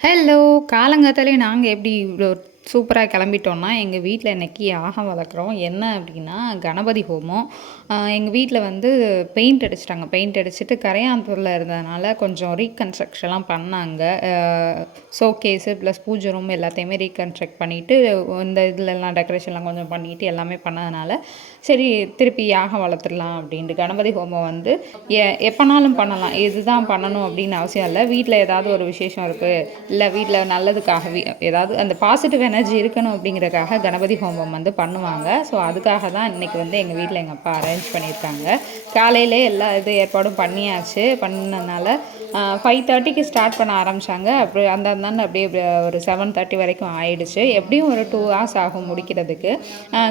Hello! காலங்காத்தாலே நாங்க எப்படி இவ்வளோ சூப்பரா கிளம்பிட்டோம்னா, எங்க வீட்ல இன்னைக்கு யாகம் வளர்க்குறோம். என்ன அப்படின்னா, கணபதி ஹோமம். எங்க வீட்ல வந்து பெயிண்ட் அடிச்சுட்டாங்க. பெயிண்ட் அடிச்சுட்டு கரையாந்தூர்ல இருந்ததுனால கொஞ்சம் ரீகன்ஸ்ட்ரக்ஷன்லாம் பண்ணாங்க. ஷோகேஸு ப்ளஸ் பூஜை ரூம் எல்லாத்தையுமே ரீகன்ஸ்ட்ரக்ட் பண்ணிட்டு, இந்த இதுலலாம் டெக்கரேஷன்லாம் கொஞ்சம் பண்ணிட்டு எல்லாமே பண்ணதுனால, சரி திருப்பி யாகம் வளர்த்துடலாம் அப்படின்ட்டு. கணபதி ஹோமம் வந்து எப்போனாலும் பண்ணலாம். இதுதான் பண்ணணும் அப்படின்னு அவசியம் இல்ல. வீட்ல ஏதாவது ஒரு விசேஷம் இருக்கு. இல்லை வீட்டில் நல்லதுக்காகவே ஏதாவது அந்த பாசிட்டிவ் எனர்ஜி இருக்கணும் அப்படிங்கிறதுக்காக கணபதி ஹோமம் வந்து பண்ணுவாங்க. ஸோ அதுக்காக தான் இன்றைக்கி வந்து எங்கள் வீட்டில் எங்கள் அப்பா அரேஞ்ச் பண்ணியிருக்காங்க. காலையிலே எல்லா இது ஏற்பாடும் பண்ணியாச்சு. பண்ணனால 5:30க்கு ஸ்டார்ட் பண்ண ஆரம்பித்தாங்க. அப்படி அந்தாண்ட அப்படியே ஒரு 7:30 வரைக்கும் ஆயிடுச்சு. எப்படியும் ஒரு 2 hours ஆகும் முடிக்கிறதுக்கு.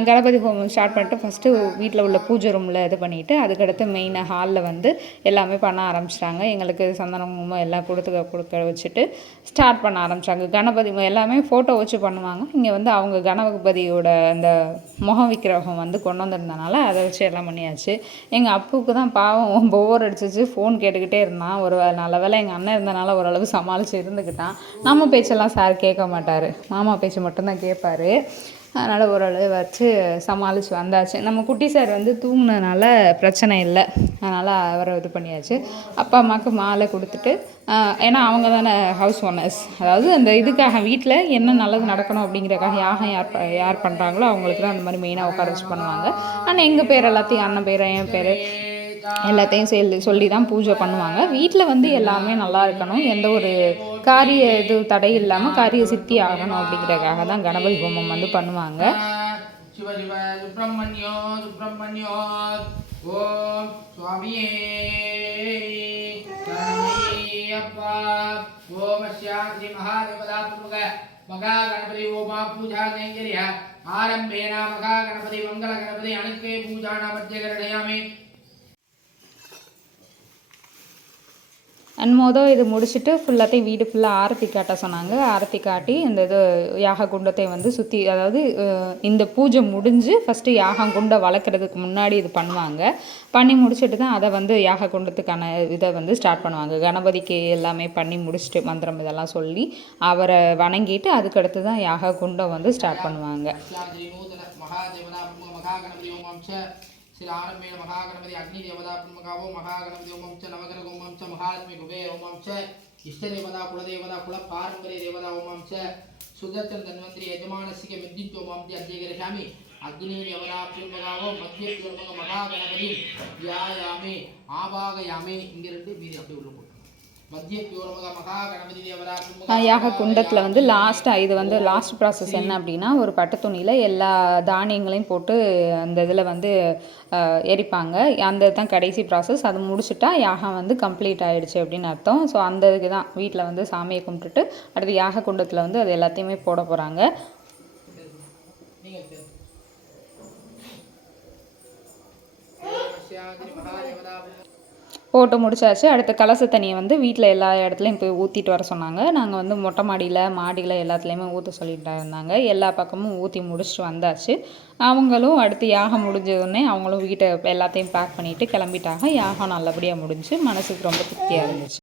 கணபதி ஹோமம் ஸ்டார்ட் பண்ணிட்டு ஃபஸ்ட்டு வீட்டில் உள்ள பூஜை ரூமில் இது பண்ணிவிட்டு அதுக்கடுத்து மெயினாக ஹாலில் வந்து எல்லாமே பண்ண ஆரம்பிச்சிட்டாங்க. எங்களுக்கு சந்தனம் குங்குமம் எல்லாம் கொடுக்க வச்சுட்டு ஸ்டார்ட் பண்ண ஆரம்பித்தாங்க. கணபதி எல்லாமே ஃபோட்டோ வச்சு பண்ணுவாங்க. இங்கே வந்து அவங்க கணபதியோட அந்த முகம் விக்கிரகம் வந்து கொண்டு வந்திருந்தனால அதை வச்சு எல்லாம் பண்ணியாச்சு. எங்கள் அப்புவுக்கு தான் பாவம் போர் அடிச்சிச்சு. ஃபோன் கேட்டுக்கிட்டே இருந்தான். ஒரு நல்ல வேளை எங்கள் அண்ணன் இருந்தனால ஓரளவு சமாளித்து இருந்துக்கிட்டான். நம்ம பேச்செல்லாம் சார் கேட்க மாட்டார். மாமா பேச்சு மட்டும்தான் கேட்பார். அதனால் ஓரளவு வச்சு சமாளித்து வந்தாச்சு. நம்ம குட்டி சார் வந்து தூங்கினதுனால பிரச்சனை இல்லை. அதனால் அவரை இது பண்ணியாச்சு. அப்பா அம்மாவுக்கு மாலை கொடுத்துட்டு, ஏன்னா அவங்க தானே ஹவுஸ் ஓனர்ஸ். அதாவது அந்த இதுக்காக வீட்டில் என்ன நல்லது நடக்கணும் அப்படிங்கிறக்காக யாகம் யார் பண்ணுறாங்களோ அவங்களுக்கு தான் அந்த மாதிரி மெயினாக உட்கார வச்சு பண்ணுவாங்க. ஆனால் எங்கள் பேர் எல்லாத்தையும் அண்ணன் பேர் என் பேர் எல்லாத்தையும் சொல்லி தான் பூஜை பண்ணுவாங்க. வீட்டில் வந்து எல்லாமே நல்லா இருக்கணும். எந்த ஒரு காரிய இது தடை இல்லாமல் காரிய சித்தி ஆகணும் அப்படிங்கிறதுக்காக தான் கணபதி ஹோமம் வந்து பண்ணுவாங்க. சிவ சிவ சுப்பிரமணியோ சுப்பிரமணியோ ஓம் சுவாமியே அப்பா ஓம் ஸ்ரீ மகாதேவதாத்மக மகா கணபதி ஓமா பூஜா கைங்கரிய ஆரம்பேன மகா கணபதி மங்கள கணபதி அனுக்கே பூஜா நாமத்திய கரணயாமி. மொதல் இது முடிச்சுட்டு ஃபுல்லாத்தையும் வீடு ஃபுல்லாக ஆரத்தி காட்ட சொன்னாங்க. ஆரத்தி காட்டி இந்த இது யாக குண்டத்தை வந்து சுற்றி, அதாவது இந்த பூஜை முடிஞ்சு ஃபஸ்ட்டு யாகம் குண்டை வளர்க்குறதுக்கு முன்னாடி இது பண்ணுவாங்க. பண்ணி முடிச்சுட்டு தான் அதை வந்து யாக குண்டத்துக்கான இதை வந்து ஸ்டார்ட் பண்ணுவாங்க. கணபதிக்கு எல்லாமே பண்ணி முடிச்சுட்டு மந்திரம் இதெல்லாம் சொல்லி அவரை வணங்கிட்டு அதுக்கடுத்து தான் யாக குண்டம் வந்து ஸ்டார்ட் பண்ணுவாங்க. श्री आरंभेण महागणपति अग्नि देवता प्रमुखावो महागणपति ओम च नवग्रह ओम च महालक्ष्मी कुबे ओम च इष्ट देवता कुल देवता कुल पारंपर्य देवता ओम च सुदर्शन धन्वंतरि यजमानस्य विद्युत ओम अध्यगरशामि अग्नि देवता प्रमुखावो मध्य प्रमुख महागणपति ध्यायामि आवागयामि इंगे ரெண்டு மீதி அப்படியே உள்ள யாக குண்டத்தில் வந்து லாஸ்ட்டாக இது வந்து லாஸ்ட் ப்ராசஸ் என்ன அப்படின்னா, ஒரு பட்டு துணியில் எல்லா தானியங்களையும் போட்டு அந்த இதில் வந்து எரிப்பாங்க. அந்த தான் கடைசி ப்ராசஸ். அது முடிச்சுட்டா யாகம் வந்து கம்ப்ளீட் ஆகிடுச்சு அப்படின்னு அர்த்தம். ஸோ அந்த இதுக்கு தான் வீட்டில் வந்து சாமியை கும்பிட்டுட்டு அடுத்து யாக குண்டத்தில் வந்து அது எல்லாத்தையுமே போட போகிறாங்க. போட்டு முடிச்சாச்சு. அடுத்த கலச தண்ணியை வந்து வீட்டில் எல்லா இடத்துலையும் போய் ஊற்றிட்டு வர சொன்னாங்க. நாங்கள் வந்து மொட்டை மாடியில் எல்லாத்துலேயுமே ஊற்ற சொல்லிட்டு இருந்தாங்க. எல்லா பக்கமும் ஊற்றி முடிச்சுட்டு வந்தாச்சு. அவங்களும் அடுத்து யாகம் முடிஞ்சதுன்னே அவங்களும் வீட்டை எல்லாத்தையும் பேக் பண்ணிவிட்டு கிளம்பிட்டாங்க. யாகம் நல்லபடியாக முடிஞ்சு மனசுக்கு ரொம்ப திருப்தியாக இருந்துச்சு.